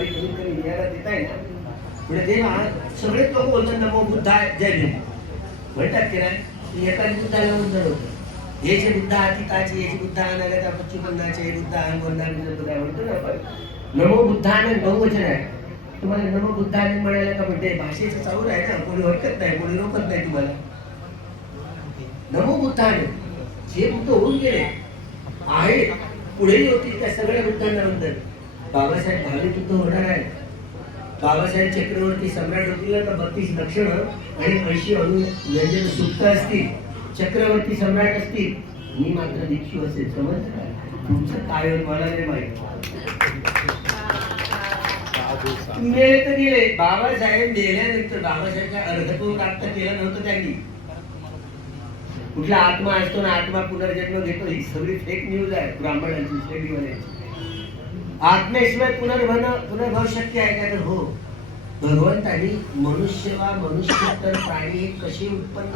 वारी करून तुम्ही इंडियाला देताय ना, म्हणजे तेव्हा सगळेच लोक बोलतात नमो बुद्धाय जय भीम म्हणतात की नाही. एकाच बुद्धाला म्हणतात होतं हे जे बुद्ध अतीताचे, हे जे बुद्ध अनागता पश्चिमबंधाचे, हे बुद्ध बोलणार म्हणतो ना आपण. नमो बुद्धाने बहुवचन आहे. तुम्हाला नमो बुद्धाने म्हणायला का म्हणते, भाषेचं चालू आहे ना, कोणी हटकत नाही, कोणी रोखत नाही तुम्हाला. नमो बुद्धाने जे बुद्ध होऊन गेले आहेत, पुढेही होतील त्या सगळ्या बुद्धांना नंतर बाबासाहेब भावे बुद्ध होणार आहे. बाबासाहेब चक्रवर्ती सम्राट होतील तर 32 लक्षणं आणि 80 व्यंजन सुप्त असतील. चक्रवर्ती सम्राट असतील, मी मात्र भिक्षू असेल. समजलं का? तुमचं काय होईल मला नाही माहिती. मेले तर गेले. बाबासाहेब मेल्यानंतर बाबासाहेबच्या अर्धत्व प्राप्त केलं नव्हतं त्यांनी. कुठला आत्मा असतो ना, आत्मा पुनर्जन्म घेतो, ही सगळी फेक न्यूज आहे ब्राह्मणांची, शेगडीवाल्यांची. आत्मेशिवाय पुनर्भव शक्य आहे का? तर हो. भगवंतांनी मनुष्य वा मनुष्योत्तर प्राणी कशी उत्पन्न